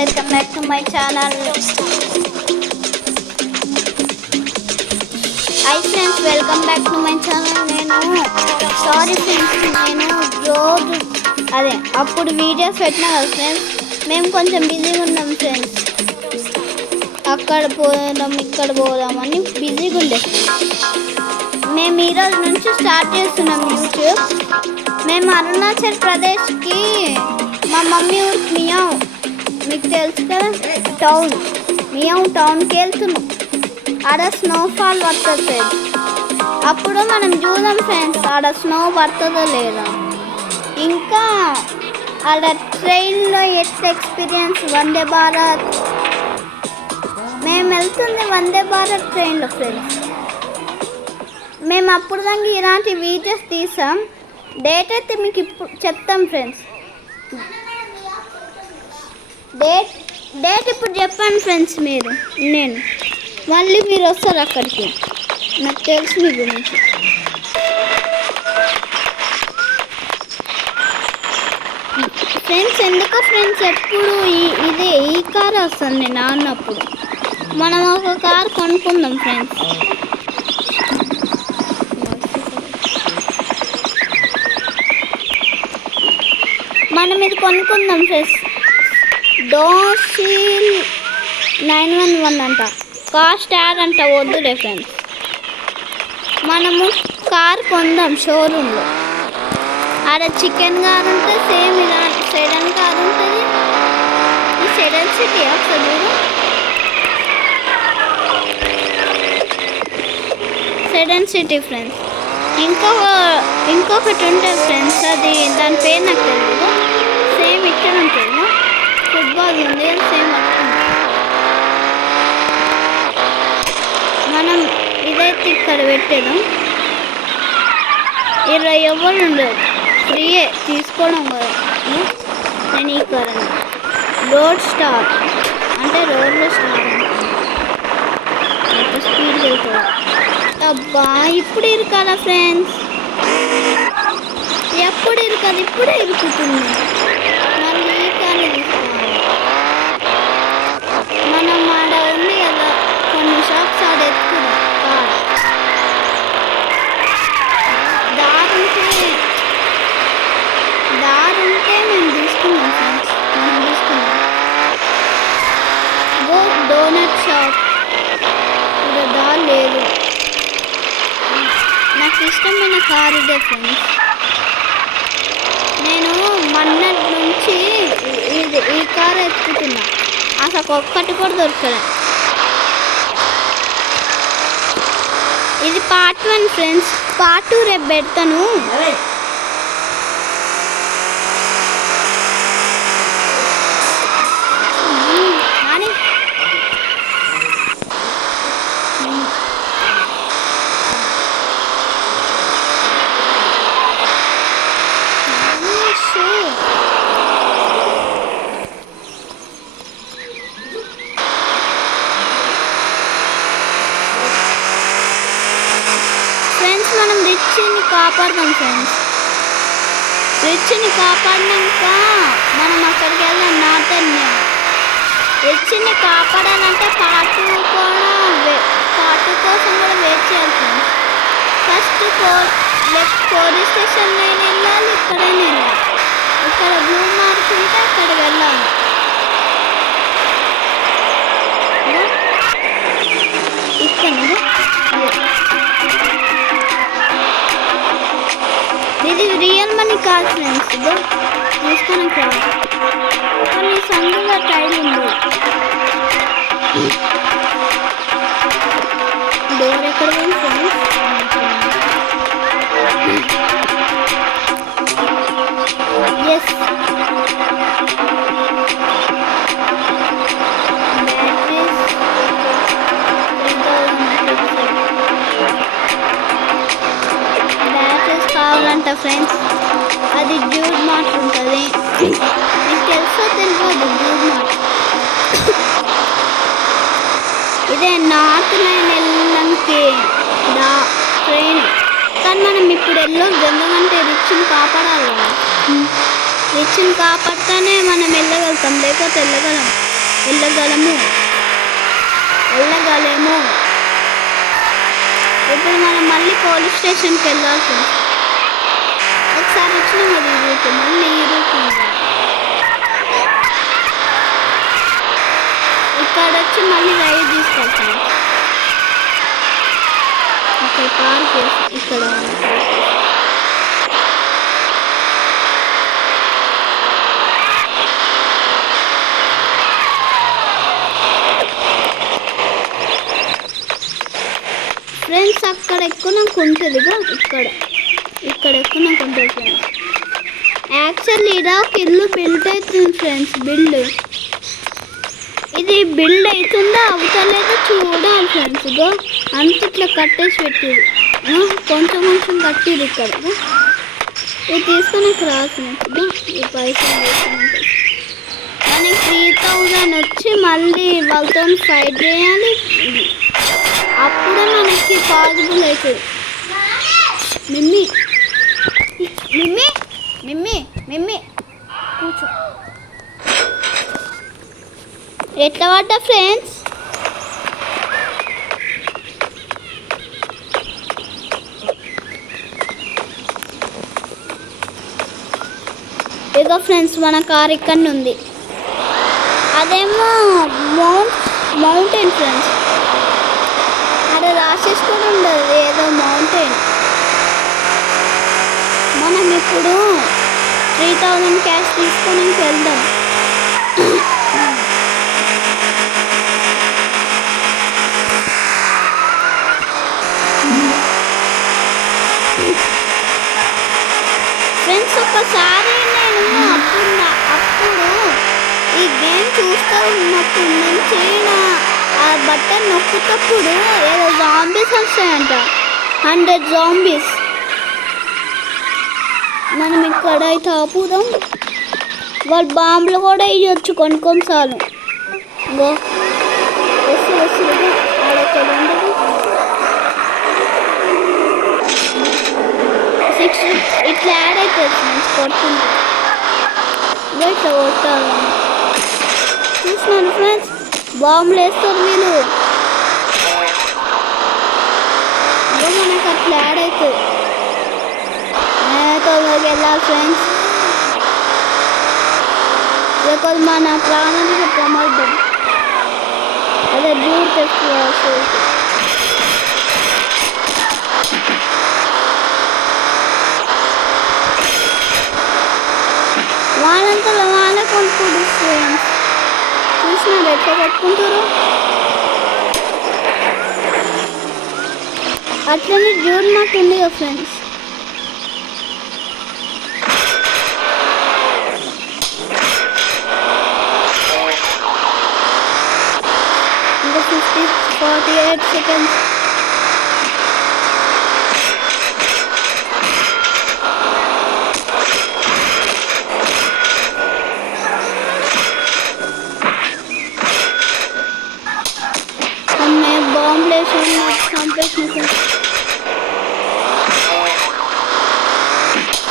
Welcome back to my channel. Hi friends, welcome back to my channel. Sorry friends, నేను రోజు అప్పుడు videos పెట్టినా కదా ఫ్రెండ్స్. మేము కొంచెం బిజీగా ఉన్నాం ఫ్రెండ్స్. అక్కడ పోదాం ఇక్కడ పోదామని బిజీగా ఉండే. మేము ఈరోజు నుంచి స్టార్ట్ చేస్తున్నాం యూట్యూబ్. మేము అరుణాచల్ ప్రదేశ్కి మా మమ్మీ ఊరికి మియావ్, మీకు తెలుసు కదా మియావ్ టౌన్కి వెళ్తున్నాం. ఆడ స్నోఫాల్ పడుతుంది ఫ్రెండ్స్. అప్పుడు మనం చూద్దాం ఫ్రెండ్స్ ఆడ స్నో పడుతుందో లేదా. ఇంకా ఆడ ట్రైన్లో ఎట్లా ఎక్స్పీరియన్స్. వందే భారత్ మేము వెళ్తుంది వందే భారత్ ట్రైన్లో ఫ్రెండ్స్. మేము అప్పుడు దాకా ఇలాంటి వీడియోస్ తీసాం. డేట్ అయితే మీకు ఇప్పుడు చెప్తాం ఫ్రెండ్స్. డేట్ ఇప్పుడు చెప్పండి ఫ్రెండ్స్. నేను మళ్ళీ మీరు వస్తారు అక్కడికి. నాకు తెలుసు మీ గురించి. ఫ్రెండ్స్ ఎందుకో ఫ్రెండ్స్ ఎప్పుడు ఈ కార్ వస్తుంది నాన్నప్పుడు. మనం ఒక కార్ కొనుక్కుందాం ఫ్రెండ్స్. మనం ఇది కొనుక్కుందాం ఫ్రెండ్స్. డోసిల్ 911 అంట. కాస్ట్ యాడ్ అంట. వద్దులే ఫ్రెండ్స్, మనము కార్ కొందాం షోరూంలో. ఆడ చికెన్ కార్ ఉంటుంది, సేమ్ ఇలా సెడన్ కార్ ఉంటుంది. ఈ సెడన్ సిటీ ఒకసారి సెడన్ సిటీ ఫ్రెండ్స్. ఇంకొకటి ఉంటుంది ఫ్రెండ్స్, అది దాని పేరు నాకు తెలియదు. సేమ్ ఇక్కడ ఉంటుంది, ఫుట్బాల్ ఉంది, సేమ్ వస్తుంది. మనం ఇదైతే ఇక్కడ పెట్టేదాం. 20 ఎవరు ఉండదు, ఫ్రీయే తీసుకోవడం కదా. నేను ఈ కార్ అని రోడ్ స్టార్ అంటే రోడ్లో స్టార్ ఎంత స్పీడ్కి వెళ్తుంది. అబ్బా ఇప్పుడు ఇరుకాల ఫ్రెండ్స్, ఎప్పుడు ఇరుకదు, ఇప్పుడే ఇరుకుతుంది. మళ్ళీ ఈ కార్ తీసుకోవాలి. మనం ఆడ ఉంది కదా కొన్ని షాప్స్, ఆడ ఎత్తుకున్నాం కార్. దారుంటే మేము తీసుకున్నాం ఫ్రెండ్స్. మనం తీసుకున్నాం డోనట్ షాప్. ఇక్కడ దారి లేదు. నాకు ఇష్టమైన కార్ ఇదే ఫ్రెండ్స్. నేను మొన్నటి నుంచి ఈ కార్ ఎత్తుకుతున్నా. అసలు ఒక్కటి కూడా దొరకలే. ఇది పార్ట్ 1 ఫ్రెండ్స్. పార్ట్ 2 రేపు పెడతాను. ఫ్రెండ్స్ మనం రిచ్ని కాపాడదాం ఫ్రెండ్స్. రిచ్ని కాపాడినాక మనం అక్కడికి వెళ్దాం. నార్తర్న్ రిచ్ని కాపాడాలంటే పార్ట్ 2 కోసం కూడా వెయిట్ చేయాలి ఫ్రెండ్స్. ఫస్ట్ పోలీస్ స్టేషన్లో వెళ్ళాలి, ఇక్కడైనా వెళ్ళాలి. ఇక్కడ బ్లూ మార్క్ ఉంటే అక్కడ వెళ్ళాలి. ఇక్కడ ఇది రియల్ మనీ కాదు ఫ్రెండ్స్. ఇదో తీసుకొని కాదు, కానీ సందులో టైల్ ఉంది. డోర్ ఎక్కడ పోయింది ఫ్రెండ్స్? ఎస్, బ్యాటరీస్ కావాలంట ఫ్రెండ్స్. అది డ్యూడ్ మార్ట్ ఉంటుంది. మీకు తెలుసో తెలియదు డ్యూడ్ మార్ట్. ఇదే నార్త్ లైన్ వెళ్ళడానికి ట్రైన్. కానీ మనం ఇప్పుడు వెళ్ళొద్దు, ఎందుకంటే రిచ్ని కాపాడాలి కదా. రిచ్ని కాపాడితేనే మనం వెళ్ళగలుగుతాం, లేకపోతే వెళ్ళగలం. వెళ్ళగలము వెళ్ళగలేము. ఇప్పుడు మనం మళ్ళీ పోలీస్ స్టేషన్కి వెళ్ళాల్సి ఒకసారి వచ్చిన మరి రూట్ మళ్ళీ ఈ రూట్ ఇక్కడ వచ్చి మళ్ళీ రైడ్ తీసుకెళ్తాం. ఓకే పార్క్ ఇక్కడ ఫ్రెండ్స్ అక్కడ ఎక్కువ నాకు ఉంటుందిగా ఇక్కడ ఎక్కువ నాకు ఉంటుంది ఫ్రెండ్స్. యాక్చువల్లీ ఇలా ఒక ఇల్లు బిల్డ్ అవుతుంది ఫ్రెండ్స్. ఇది బిల్డ్ అవుతుందా అవుతలేదో చూడాలి ఫ్రెండ్స్. ఇగో అంత ఇట్లా కట్టేసి పెట్టిరు, కొంచెం కొంచెం కట్టిరు ఇక్కడ. ఇది తీసుకొని రాసినట్టుగా ఈ పైసలు వేసుకున్నట్టు మనకి 3000 వచ్చి మళ్ళీ వాళ్ళతో ఫైట్ చేయాలి. అప్పుడే మనకి పాసిబుల్ అవుతుంది. మిమ్మీ మిమ్మీ మిమ్మీ మిమ్మీ కూర్చో. ఎట్లా పడ్డా ఫ్రెండ్స్? ఇదిగో ఫ్రెండ్స్ మన కార్ ఇక్కడ ఉంది. అదేమో మౌంటైన్ ఫ్రెండ్స్. అది రాసేసి కూడా ఉండదు ఏదో మౌంటైన్. మనం ఇప్పుడు 3000 క్యాష్ తీసుకొని వెళ్దాం. ఫ్రెండ్స్ ఒకసారి నేను అప్పుడు ఈ గేమ్ చూస్తూ ఉన్నప్పుడు నుంచి ఆ బటన్ నొక్కుతప్పుడు ఏదో జాంబీస్ వస్తాయంట, 100 జాంబీస్. మనం ఇక్కడ అయితే ఆపుదాం. వాళ్ళు బాంబులు కూడా వేయచ్చు కొన్నిసార్లు. వస్తుంది ఆడక్కడ ఉండదు. 6 ఇట్లా యాడ్ అవుతుంది ఫ్రెండ్స్. కొడుతుంది ఇట్లా కొట్టాలి. చూసినాను ఫ్రెండ్స్, బాంబులు వేస్తారు వీళ్ళు. మనకు అట్లా యాడ్ అవుతుంది. తొందరగా వెళ్ళాలి ఫ్రెండ్స్, లేకపోతే మన ప్రాణానికి ప్రమాదం. అదే దూరం తెచ్చుకోవాలి. వాళ్ళంతా వాళ్ళే కొనుక్కుంటారు ఫ్రెండ్స్. చూసినారు ఎట్లా కొట్టుకుంటారు. అట్లనే జూన్ నాకు ఉంది కదా ఫ్రెండ్స్. ఇంకా 48 seconds.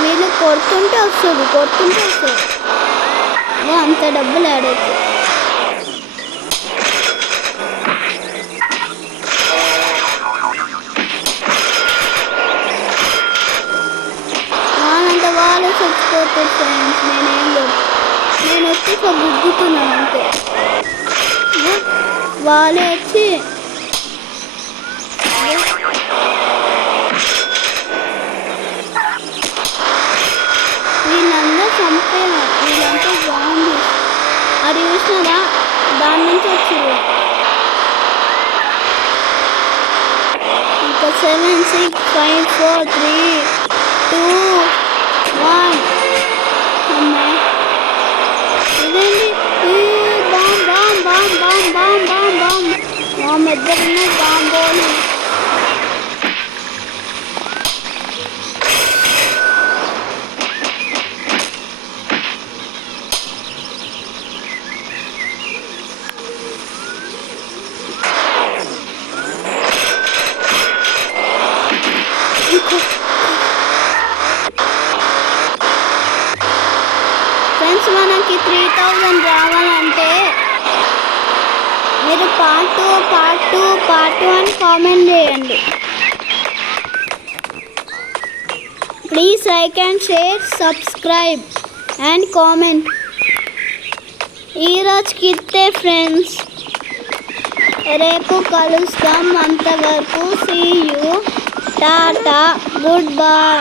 వీళ్ళు కొడుతుంటే వస్తుంది అంత డబ్బులు యాడ్ అవుతాయి. వాళ్ళంత వాళ్ళే చచ్చిపోతారు ఫ్రెండ్స్. నేను వచ్చి గుద్దుతున్నాను అంతే. వాళ్ళే వచ్చి వీళ్ళందరూ చంపేయాలి. వీళ్ళంతా బాగుంది. అది చూసినారా, దాని నుంచి వచ్చింది. ఇంకా 7 6 5 4 3 2 1. ఇదేంటి bomb bomb bomb bomb bomb bomb bomb మా మెద్దరున్న బాంబోలు. ఫ్రెండ్స్ మనకి 3000 రావాలంటే పార్ట్ 2 అని కామెంట్ చేయండి. Please like and share, subscribe and comment. ఈరోజుకి ఇంతే ఫ్రెండ్స్, రేపు కలుస్తాం. అంతవరకు see you, tata, good bye.